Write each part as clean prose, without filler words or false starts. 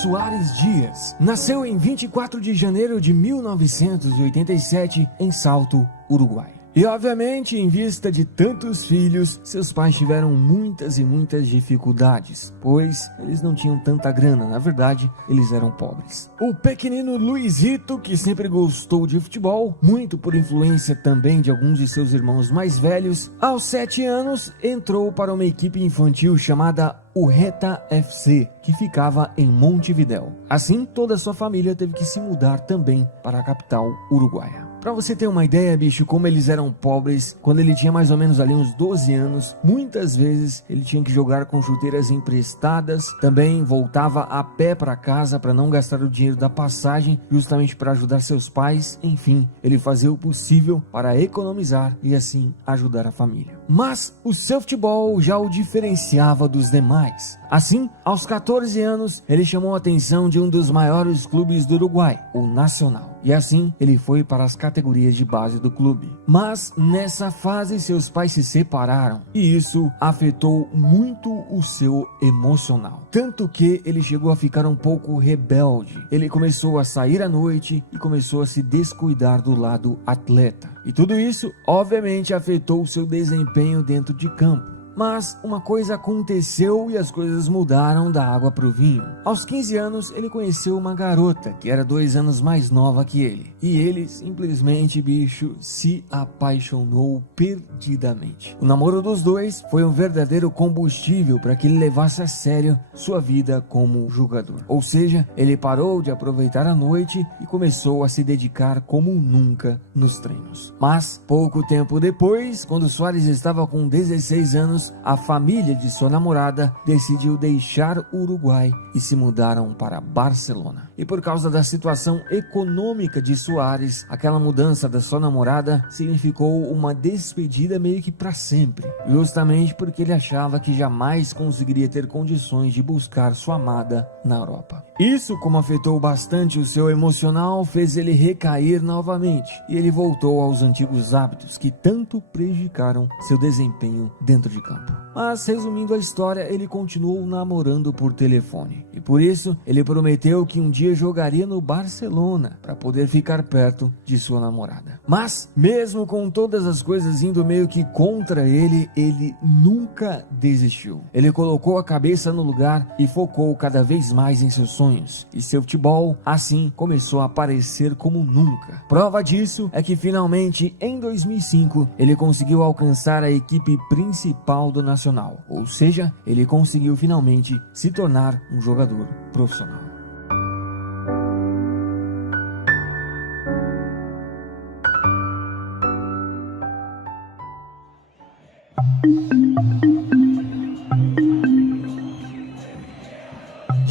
Soares Dias nasceu em 24 de janeiro de 1987 em Salto, Uruguai. E obviamente, em vista de tantos filhos, seus pais tiveram muitas e muitas dificuldades, pois eles não tinham tanta grana, na verdade, eles eram pobres. O pequenino Luizito, que sempre gostou de futebol, muito por influência também de alguns de seus irmãos mais velhos, aos 7 anos entrou para uma equipe infantil chamada Urreta FC, que ficava em Montevidéu. Assim, toda a sua família teve que se mudar também para a capital uruguaia. Pra você ter uma ideia, bicho, como eles eram pobres, quando ele tinha mais ou menos ali uns 12 anos, muitas vezes ele tinha que jogar com chuteiras emprestadas, também voltava a pé para casa para não gastar o dinheiro da passagem, justamente para ajudar seus pais. Enfim, ele fazia o possível para economizar e assim ajudar a família. Mas o seu futebol já o diferenciava dos demais. Assim, aos 14 anos, ele chamou a atenção de um dos maiores clubes do Uruguai, o Nacional. E assim, ele foi para as categorias de base do clube. Mas nessa fase, seus pais se separaram. E isso afetou muito o seu emocional. Tanto que ele chegou a ficar um pouco rebelde. Ele começou a sair à noite e começou a se descuidar do lado atleta. E tudo isso, obviamente, afetou o seu desempenho dentro de campo. Mas uma coisa aconteceu e as coisas mudaram da água para o vinho. Aos 15 anos, ele conheceu uma garota que era 2 anos mais nova que ele. E ele simplesmente, bicho, se apaixonou perdidamente. O namoro dos dois foi um verdadeiro combustível para que ele levasse a sério sua vida como jogador. Ou seja, ele parou de aproveitar a noite e começou a se dedicar como nunca nos treinos. Mas, pouco tempo depois, quando Soares estava com 16 anos, a família de sua namorada decidiu deixar o Uruguai e se mudaram para Barcelona. E por causa da situação econômica de Soares, aquela mudança da sua namorada significou uma despedida meio que para sempre, justamente porque ele achava que jamais conseguiria ter condições de buscar sua amada na Europa. Isso, como afetou bastante o seu emocional, fez ele recair novamente e ele voltou aos antigos hábitos que tanto prejudicaram seu desempenho dentro de campo. Mas, resumindo a história, ele continuou namorando por telefone. E por isso, ele prometeu que um dia jogaria no Barcelona para poder ficar perto de sua namorada. Mas, mesmo com todas as coisas indo meio que contra ele, ele nunca desistiu. Ele colocou a cabeça no lugar e focou cada vez mais em seus sonhos. E seu futebol, assim, começou a aparecer como nunca. Prova disso é que finalmente, em 2005, ele conseguiu alcançar a equipe principal do Nacional, ou seja, ele conseguiu finalmente se tornar um jogador profissional.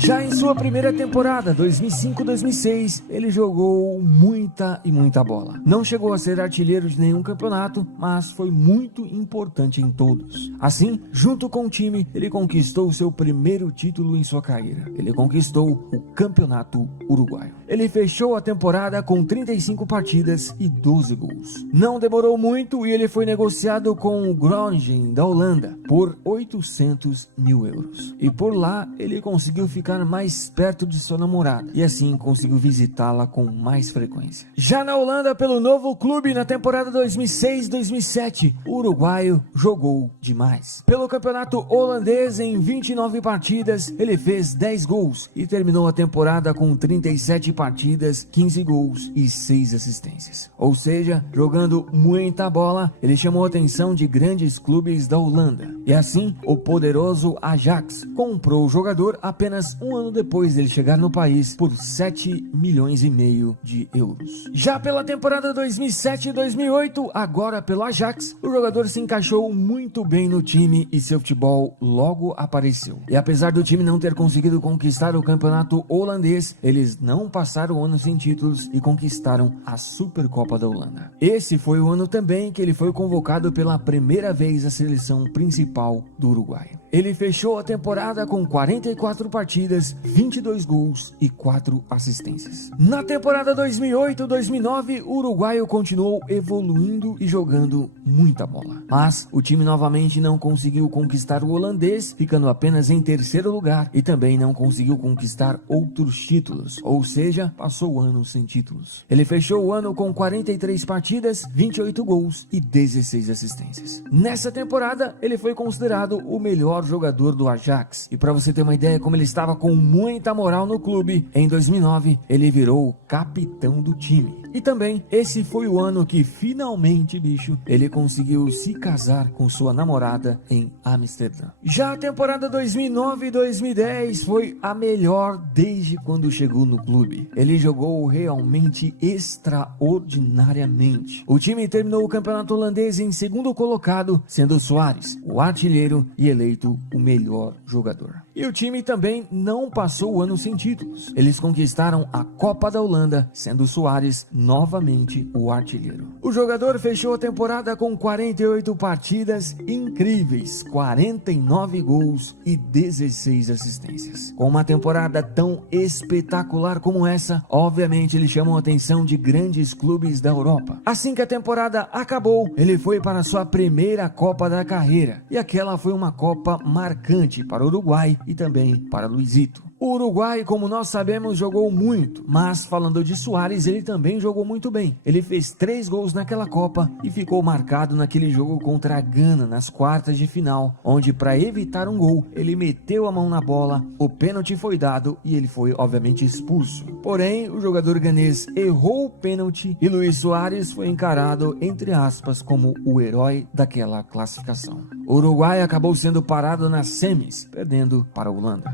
Já em sua primeira temporada, 2005-2006, ele jogou muita e muita bola. Não chegou a ser artilheiro de nenhum campeonato, mas foi muito importante em todos. Assim, junto com o time, ele conquistou seu primeiro título em sua carreira. Ele conquistou o Campeonato Uruguaio. Ele fechou a temporada com 35 partidas e 12 gols. Não demorou muito e ele foi negociado com o Groningen da Holanda por 800 mil euros. E por lá, ele conseguiu ficar mais perto de sua namorada e assim conseguiu visitá-la com mais frequência. Já na Holanda, pelo novo clube, na temporada 2006-2007, o uruguaio jogou demais. Pelo campeonato holandês, em 29 partidas, ele fez 10 gols e terminou a temporada com 37 partidas, 15 gols e 6 assistências. Ou seja, jogando muita bola, ele chamou a atenção de grandes clubes da Holanda. E assim, o poderoso Ajax comprou o jogador apenas um ano depois dele chegar no país por 7,5 milhões de euros. Já pela temporada 2007 e 2008, agora pelo Ajax, o jogador se encaixou muito bem no time e seu futebol logo apareceu. E apesar do time não ter conseguido conquistar o campeonato holandês, eles não passaram o ano sem títulos e conquistaram a Supercopa da Holanda. Esse foi o ano também que ele foi convocado pela primeira vez à seleção principal do Uruguai. ele fechou a temporada com 44 partidas, 22 gols e 4 assistências. Na temporada 2008-2009, o uruguaio continuou evoluindo e jogando muita bola. Mas o time novamente não conseguiu conquistar o holandês, ficando apenas em terceiro lugar, e também não conseguiu conquistar outros títulos, ou seja, passou o ano sem títulos. Ele fechou o ano com 43 partidas, 28 gols e 16 assistências. Nessa temporada, ele foi considerado o melhor jogador do Ajax, e para você ter uma ideia como ele estava com muita moral no clube, em 2009 ele virou o capitão do time. E também esse foi o ano que finalmente, bicho, ele conseguiu se casar com sua namorada em Amsterdã. Já a temporada 2009 e 2010 foi a melhor desde quando chegou no clube. Ele jogou realmente extraordinariamente. O time terminou o campeonato holandês em segundo colocado, sendo Suárez o artilheiro e eleito o melhor jogador. E o time também não passou o ano sem títulos. Eles conquistaram a Copa da Holanda, sendo Suárez novamente o artilheiro. O jogador fechou a temporada com 48 partidas incríveis, 49 gols e 16 assistências. Com uma temporada tão espetacular como essa, obviamente ele chamou a atenção de grandes clubes da Europa. Assim que a temporada acabou, ele foi para sua primeira Copa da carreira, e aquela foi uma Copa marcante para o Uruguai e também para Luizito. O Uruguai, como nós sabemos, jogou muito, mas falando de Suárez, ele também jogou muito bem. Ele fez 3 gols naquela Copa e ficou marcado naquele jogo contra a Gana nas quartas de final, onde para evitar um gol, ele meteu a mão na bola, o pênalti foi dado e ele foi obviamente expulso. Porém, o jogador ganês errou o pênalti e Luis Suárez foi encarado, entre aspas, como o herói daquela classificação. O Uruguai acabou sendo parado nas semis, perdendo para a Holanda.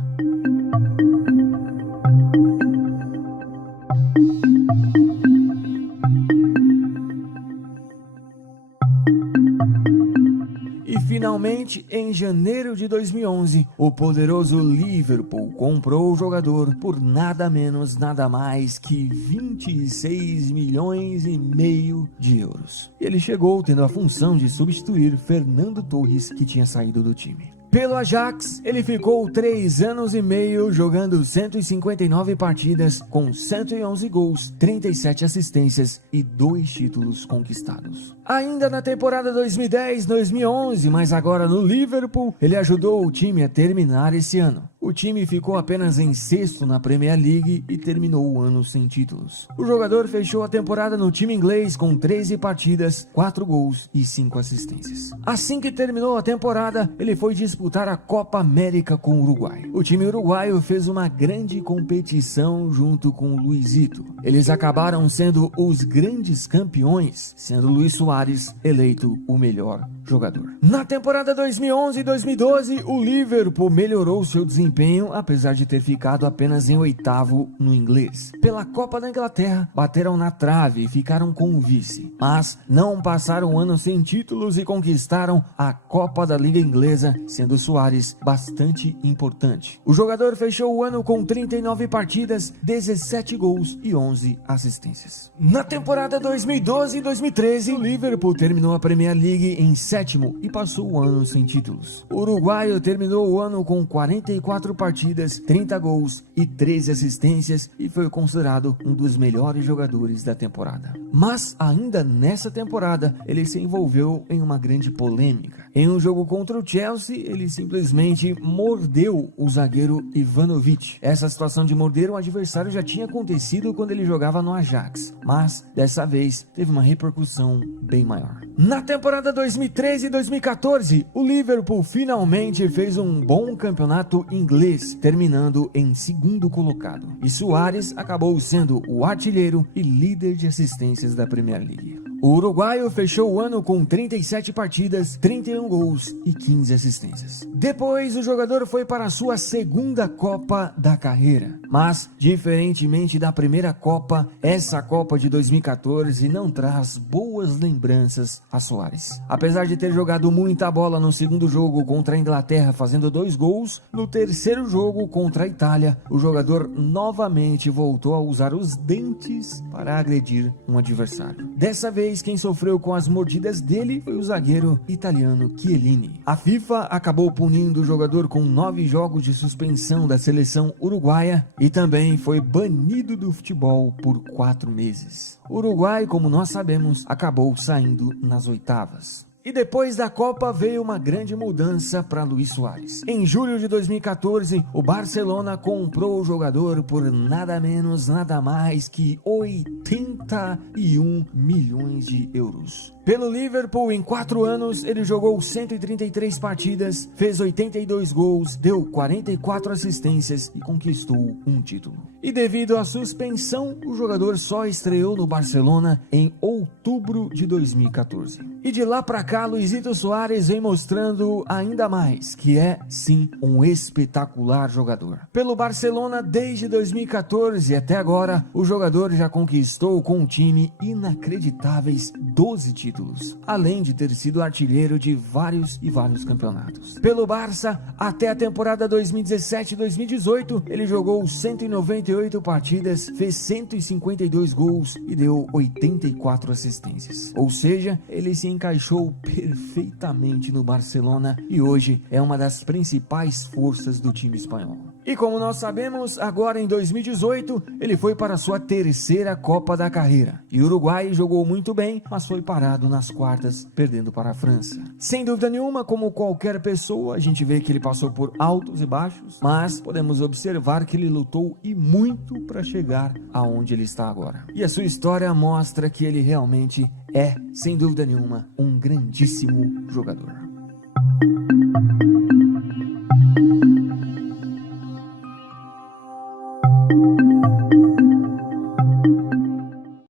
E finalmente, em janeiro de 2011, o poderoso Liverpool comprou o jogador por nada menos, nada mais que 26 milhões e meio de euros. E ele chegou tendo a função de substituir Fernando Torres, que tinha saído do time. Pelo Ajax, ele ficou 3 anos e meio jogando 159 partidas com 111 gols, 37 assistências e 2 títulos conquistados. Ainda na temporada 2010-2011, mas agora no Liverpool, ele ajudou o time a terminar esse ano. O time ficou apenas em sexto na Premier League e terminou o ano sem títulos. O jogador fechou a temporada no time inglês com 13 partidas, 4 gols e 5 assistências. Assim que terminou a temporada, ele foi disputar a Copa América com o Uruguai. O time uruguaio fez uma grande competição junto com o Luizito. Eles acabaram sendo os grandes campeões, sendo Luis Suárez eleito o melhor jogador. Na temporada 2011 e 2012, o Liverpool melhorou seu desempenho, apesar de ter ficado apenas em 8º no inglês. Pela Copa da Inglaterra, bateram na trave e ficaram com o vice, mas não passaram o ano sem títulos e conquistaram a Copa da Liga Inglesa, sendo Suárez bastante importante. O jogador fechou o ano com 39 partidas, 17 gols e 11 assistências. Na temporada 2012 e 2013, o Liverpool terminou a Premier League em 7º e passou o ano sem títulos. O uruguaio terminou o ano com 44 partidas, 30 gols e 13 assistências e foi considerado um dos melhores jogadores da temporada. Mas ainda nessa temporada, ele se envolveu em uma grande polêmica. Em um jogo contra o Chelsea, ele simplesmente mordeu o zagueiro Ivanovic. Essa situação de morder um adversário já tinha acontecido quando ele jogava no Ajax, mas dessa vez teve uma repercussão bem maior. Na temporada 2013 e 2014, o Liverpool finalmente fez um bom campeonato inglês, terminando em 2º colocado. E Suárez acabou sendo o artilheiro e líder de assistências da Premier League. O uruguaio fechou o ano com 37 partidas, 31 gols e 15 assistências. Depois, o jogador foi para a sua 2ª Copa da carreira. Mas, diferentemente da primeira Copa, essa Copa de 2014 não traz boas lembranças a Soares. Apesar de ter jogado muita bola no segundo jogo contra a Inglaterra, fazendo 2 gols, no terceiro jogo contra a Itália, o jogador novamente voltou a usar os dentes para agredir um adversário. Dessa vez, quem sofreu com as mordidas dele foi o zagueiro italiano Chiellini. A FIFA acabou punindo o jogador com 9 jogos de suspensão da seleção uruguaia e também foi banido do futebol por 4 meses. O Uruguai, como nós sabemos, acabou saindo nas oitavas. E depois da Copa veio uma grande mudança para Luis Soares. Em julho de 2014, o Barcelona comprou o jogador por nada menos, nada mais que 81 milhões de euros. Pelo Liverpool, em 4 anos, ele jogou 133 partidas, fez 82 gols, deu 44 assistências e conquistou um título. E devido à suspensão, o jogador só estreou no Barcelona em outubro de 2014. E de lá para cá, Luizito Soares vem mostrando ainda mais que é, sim, um espetacular jogador. Pelo Barcelona, desde 2014 até agora, o jogador já conquistou com o time inacreditáveis 12 títulos, além de ter sido artilheiro de vários campeonatos. Pelo Barça, até a temporada 2017-2018, ele jogou 198 partidas, fez 152 gols e deu 84 assistências. Ou seja, ele se encaixou perfeitamente no Barcelona e hoje é uma das principais forças do time espanhol. E como nós sabemos, agora em 2018, ele foi para sua terceira Copa da carreira. E o Uruguai jogou muito bem, mas foi parado nas quartas, perdendo para a França. Sem dúvida nenhuma, como qualquer pessoa, a gente vê que ele passou por altos e baixos, mas podemos observar que ele lutou e muito para chegar aonde ele está agora. E a sua história mostra que ele realmente é, sem dúvida nenhuma, um grandíssimo jogador.